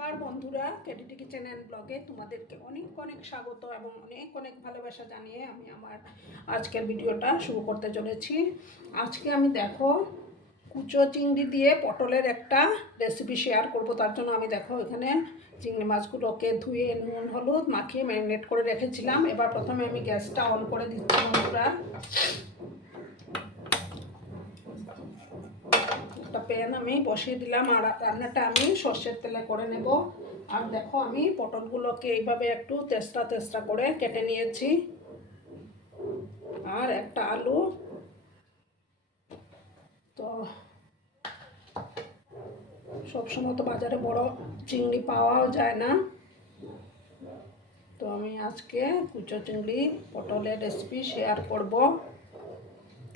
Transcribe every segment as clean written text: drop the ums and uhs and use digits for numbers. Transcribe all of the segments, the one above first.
নমস্কার বন্ধুরা, কেডিটি kitchen and ব্লগে তোমাদেরকে অনেক অনেক স্বাগত এবং অনেক অনেক ভালোবাসা জানিয়ে আমি আমার আজকের ভিডিওটা শুরু করতে চলেছি। আজকে আমি দেখো কুচো চিংড়ি দিয়ে পটলের একটা রেসিপি শেয়ার করব। তার জন্য আমি দেখো এখানে চিংড়ি মাছগুলোকে ধুয়ে নুন হলুদ মাখিয়ে ম্যারিনেট করে রেখেছিলাম। এবার প্রথমে আমি গ্যাসটা অন করে দিচ্ছি বন্ধুরা। একটা প্যান আমি বসিয়ে দিলাম আর রান্নাটা আমি সর্ষের তেলে করে নেব। আর দেখো আমি পটলগুলোকে এইভাবে একটু তেস্তা তেস্তা করে কেটে নিয়েছি। আর একটা আলু, তো সবসময় তো বাজারে বড় চিংড়ি পাওয়াও যায় না, তো আমি আজকে কুচো চিংড়ি পটলের রেসিপি শেয়ার করব।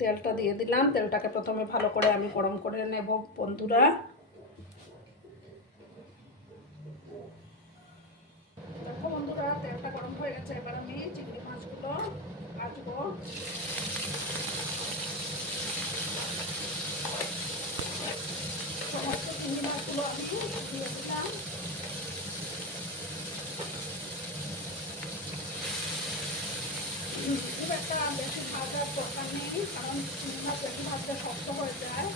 তেলটা দিয়ে দিলাম, তেলটাকে প্রথমে ভালো করে আমি গরম করে নেব বন্ধুরা। দেখো বন্ধুরা, তেলটা গরম হয়ে গেছে। এবার আমি চিংড়ি মাছগুলো ভাজবো। সমস্ত চিংড়ি মাছগুলো আমি দিয়ে দিলাম। খুব একটা বেশি ভাজার দরকার নেই, কারণ চিংড়ি মাছ বেশি ভাজলে শক্ত হয়ে যায়।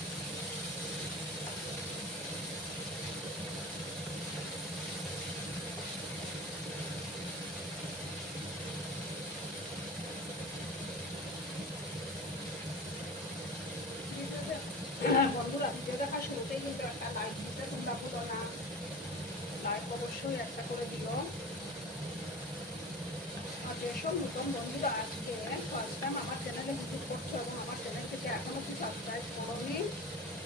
বন্ধুরা, ভিডিও দেখা শুরুতেই কিন্তু একটা লাইক দিতে তোমরা ভুলো না। লাইক অবশ্যই একটা করে দিও। আর যেসব নতুন বন্ধুরা আজকে ফার্স্ট টাইম আমার চ্যানেলে ভিজিট করছো এবং আমার চ্যানেল থেকে এখনও কি সাবস্ক্রাইব করোনি,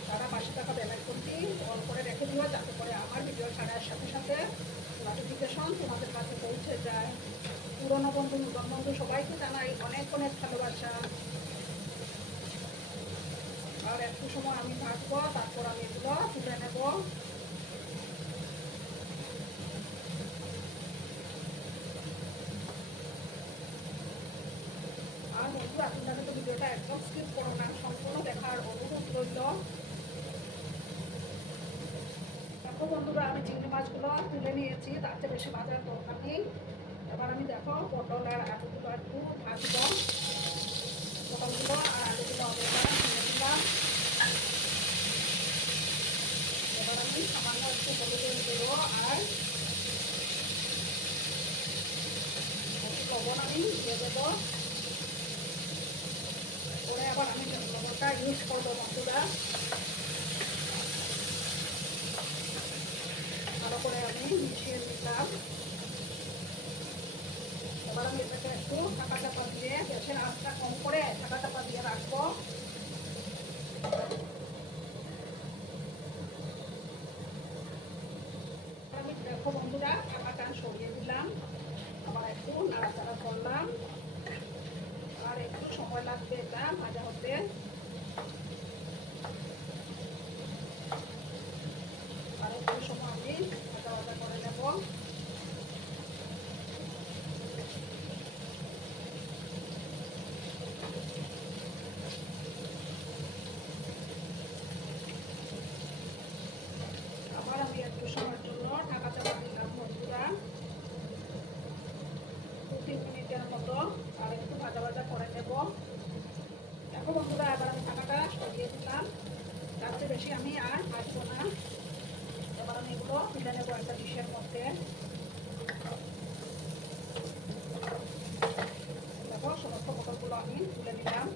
তারা পাশে থাকা বেল আইকনটি অন করে রেখে দিও, যাতে করে আমার ভিডিও ছাড়ার সাথে সাথে নোটিফিকেশন তোমাদের কাছে পৌঁছে যায়। পুরনো বন্ধু নতুন বন্ধু সবাইকে জানাই অনেক অনেক ভালোবাসা। আর একটু সময় আমি ভাজবো, তারপর আমি এগুলো তুলে নেব। আর বন্ধুরা, তোমরা কিন্তু ভিডিওটা একদম স্কিপ করো না, সম্পূর্ণ দেখার অনুরোধ রইল। দেখো বন্ধুরা, আমি চিংড়ি মাছগুলো তুলে নিয়েছি, তার চেয়ে বেশি ভাজার দরকার নেই। এবার আমি দেখো পটল আর আলুগুলো একটু ভাজবো। পটলগুলো আর আলুগুলো আমি এবার তুলে দিলাম। এবার আমি সামান্য একটু হলুদের গুঁড়ো আর লবণ আমি দিয়ে দেবো। করে আবার আমি লবণটা ইউজ করবো বন্ধুরা। ভালো করে আমি মিশিয়ে নিলাম। এবার আমি এটাকে একটু ঢাকা চাপা দিয়ে, গ্যাসের আঁচটা কম করে ঢাকা চাপা দিয়ে রাখবো। আমি দেখো বন্ধুরা, ঢাকাটা সরিয়ে দিলাম, আবার একটু নাড়াচাড়া করলাম। আর একটু সময় লাগবে এটা ভাজা হতে। আর একটু সময় আমি ভাজা ভাজা করে নেব। আবার আমি একটু সময়ের জন্য ঢাকা চাপা দিলাম বন্ধুরা, 2-3 মিনিটের মতো। আর একটু ভাজা ভাজা করে নেব। দেখো বন্ধুরা, এবার আমি ঢাকাটা সরিয়ে দিলাম, তার চেয়ে বেশি আমি আর ভাজবো না। এবার আমি এগুলো তুলে নেবো একটা ডিশের মধ্যে। দেখো সমস্ত পটলগুলো আমি তুলে নিলাম।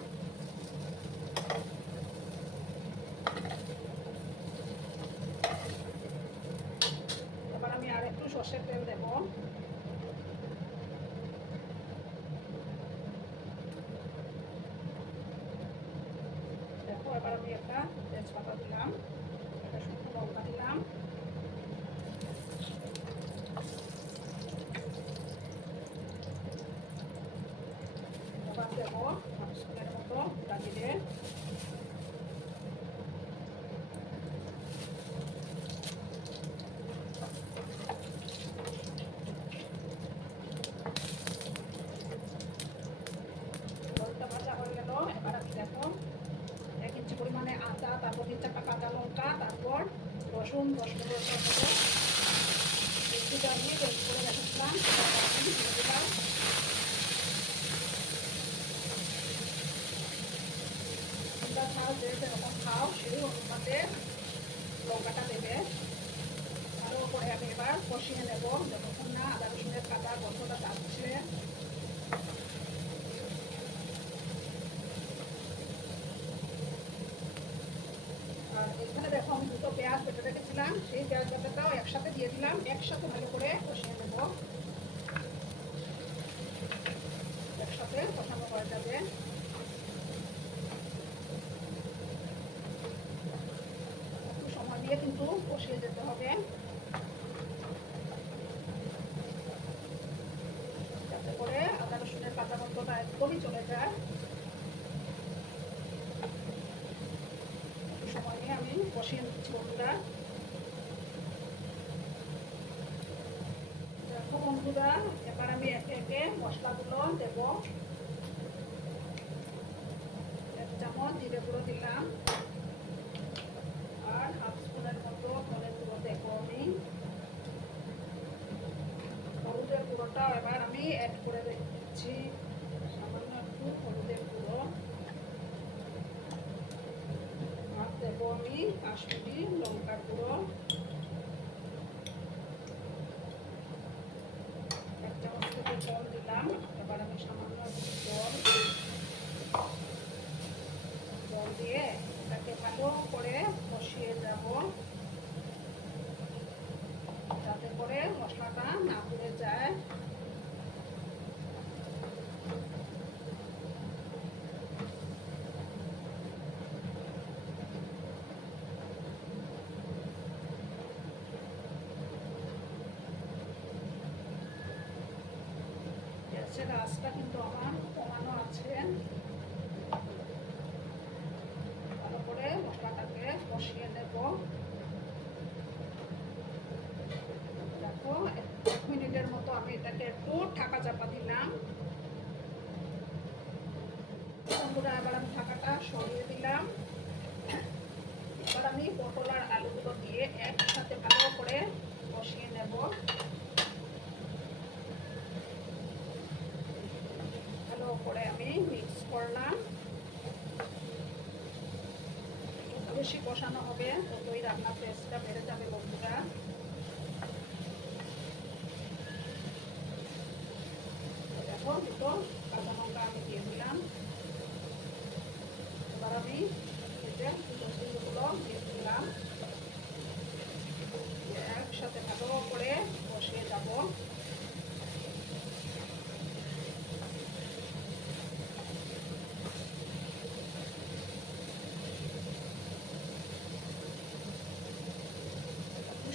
এবার আমি আর একটু সর্ষের তেল দেবো। দেখো এবার আমি একটা তেজপাতা দিলাম, একটা শুকনো লঙ্কা দিলাম। এবার দেবো 5 স্পুনের মতো গোটা জিরে। লঙ্কা ভাজা হয়ে গেল। এবার আমি দেখো 1 ইঞ্চি পরিমাণে আদা, তারপর 3-4টা কাঁচা লঙ্কা, তারপর রসুন 10-15টা মতো যেটা আমি রেডি করে রেখেছিলাম দিয়ে দিলাম। তোমরা খাও, যে যেরকম খাও সেই অনুপাতে লঙ্কাটা দেবে। ভালো করে আমি এবার কষিয়ে নেব যতক্ষণ না আদা রসুনের কাঁচা গন্ধটা যাচ্ছে। আর এখানে দেখো আমি দুটো পেঁয়াজ বেটে রেখেছিলাম, সেই পেঁয়াজ বাটাটাও একসাথে দিয়ে দিলাম, একসাথে ভালো করে কষিয়ে নেব। একসাথে কষানো হয়ে যাবে। একটু সময় দিয়ে কিন্তু কষিয়ে যেতে হবে যাতে করে আদা রসুনের কাঁচা গন্ধটা একদমই চলে যায়। একটু সময় নিয়ে আমি কষিয়ে নিচ্ছি বন্ধুরা। দেখো বন্ধুরা, এবার আমি একে একে মশলাগুলো দেব। 1 চামচ জিরে গুঁড়ো দিলাম, আর হাফ স্পুনের মতো ধনের গুঁড়ো দেব আমি। হলুদের গুঁড়োটাও এবার আমি অ্যাড করে দিচ্ছি, সামান্য একটু হলুদের গুঁড়ো। আর দেবো আমি কাশ্মীরি লঙ্কার গুঁড়ো 1 চামচ থেকে কম দিলাম। এবার আমি সামান্য একটু জল দিয়ে এটাকে ভালো করে কষিয়ে যাব যাতে করে মশলাটা না পুড়ে যায়। গ্যাসের আঁচটা কিন্তু আমার কমানো আছে। ভালো করে মশলাটাকে কষিয়ে নেব। দেখো 1 মিনিটের মতো আমি এটাকে একটু ঢাকা চাপা দিলাম। বন্ধুরা, এবার আমি ঢাকাটা সরিয়ে দিলাম। এবার আমি পটল আর আলুগুলো দিয়ে একসাথে ভালো করে কষিয়ে নেব। ভালো করে আমি মিক্স করলাম। যত বেশি কষানো হবে ততই রান্নার টেস্টটা বেড়ে যাবে বন্ধুরা। দেখো দুটো কাঁচা লঙ্কা আমি দিয়ে দিলাম। এবার আমি গুলো দিয়ে দিলাম, একসাথে ভালো করে কষিয়ে যাব।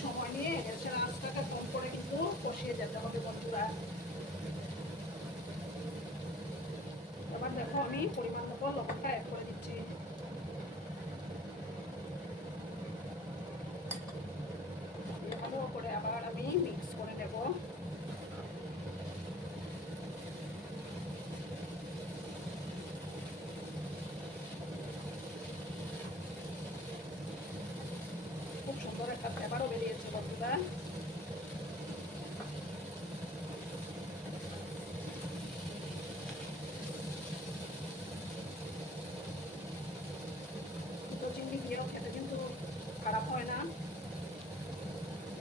সময় নিয়ে গ্যাসের আঁচটাকে কম করে কিন্তু কষিয়ে যেতে হবে বন্ধুরা। এবার দেখো আমি পরিমাণ মতো লবণটা অ্যাড করে দিচ্ছি। ভালো করে আবার আমি মিক্স করে নেব। খুব সুন্দর একটা ফ্লেভারও বেরিয়েছে বন্ধুরা। চিংড়ি দিয়েও খেতে কিন্তু খারাপ হয় না।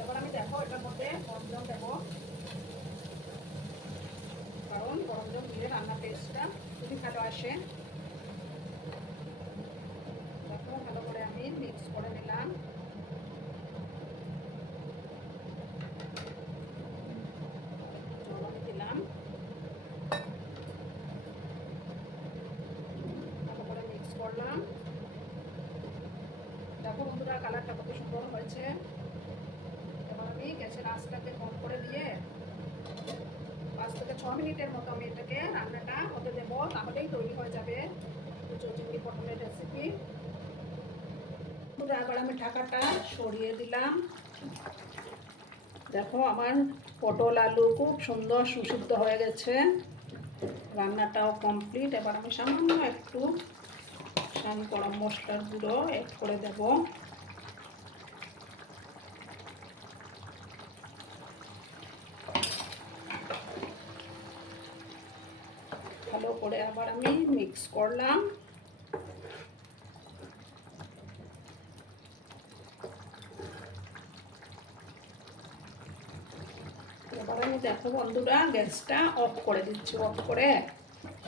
এবার আমি দেখো এটার মধ্যে গরম জল দেবো, কারণ গরম জল দিয়ে রান্নার টেস্টটা খুবই ভালো আসে। দেখো ভালো করে আমি মিক্স করে নিলাম। জল আমি দিলাম, ভালো করে মিক্স করলাম। দেখো বন্ধুরা, কালারটা কত সুন্দর হয়েছে। এবার আমি গ্যাসের আঁচটাকে কম করে দিয়ে 5 থেকে 6 মিনিটের মতো আমি এটাকে রান্নাটা হতে দেবো, তাহলেই তৈরি হয়ে যাবে কুচো চিংড়ি পটলের রেসিপি। এবার আমি ঢাকাটা সরিয়ে দিলাম। দেখো আমার পটল আলু খুব সুন্দর সুসিদ্ধ হয়ে গেছে, রান্নাটাও কমপ্লিট। এবার আমি সামান্য একটু গরম মশলার গুঁড়ো অ্যাড করে দেব। করে আবার আমি মিক্স করলাম। এবার আমি দেখো বন্ধুরা গ্যাসটা অফ করে দিচ্ছি। অফ করে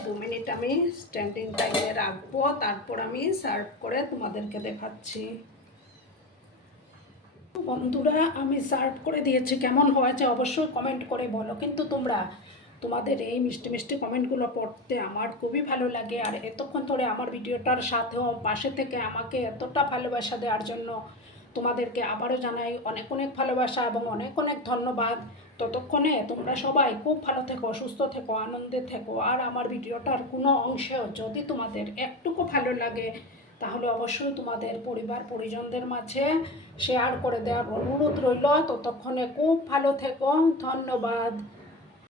2 মিনিট আমি স্ট্যান্ডিং টাইমে রাখবো, তারপর আমি সার্ভ করে তোমাদেরকে দেখাচ্ছি। বন্ধুরা আমি সার্ভ করে দিয়েছি, কেমন হয়েছে অবশ্যই কমেন্ট করে বলো। কিন্তু তোমাদের এই মিষ্টি মিষ্টি কমেন্টগুলো পড়তে আমার খুবই ভালো লাগে। আর এতক্ষণ ধরে আমার ভিডিওটার সাথেও পাশে থেকে আমাকে এতটা ভালোবাসা দেওয়ার জন্য তোমাদেরকে আবারও জানাই অনেক অনেক ভালোবাসা এবং অনেক অনেক ধন্যবাদ। ততক্ষণে তোমরা সবাই খুব ভালো থেকো, সুস্থ থেকো, আনন্দে থেকো। আর আমার ভিডিওটার কোনো অংশেও যদি তোমাদের একটুকু ভালো লাগে তাহলে অবশ্যই তোমাদের পরিবার পরিজনদের মাঝে শেয়ার করে দেওয়ার অনুরোধ রইল। ততক্ষণে খুব ভালো থেকো, ধন্যবাদ।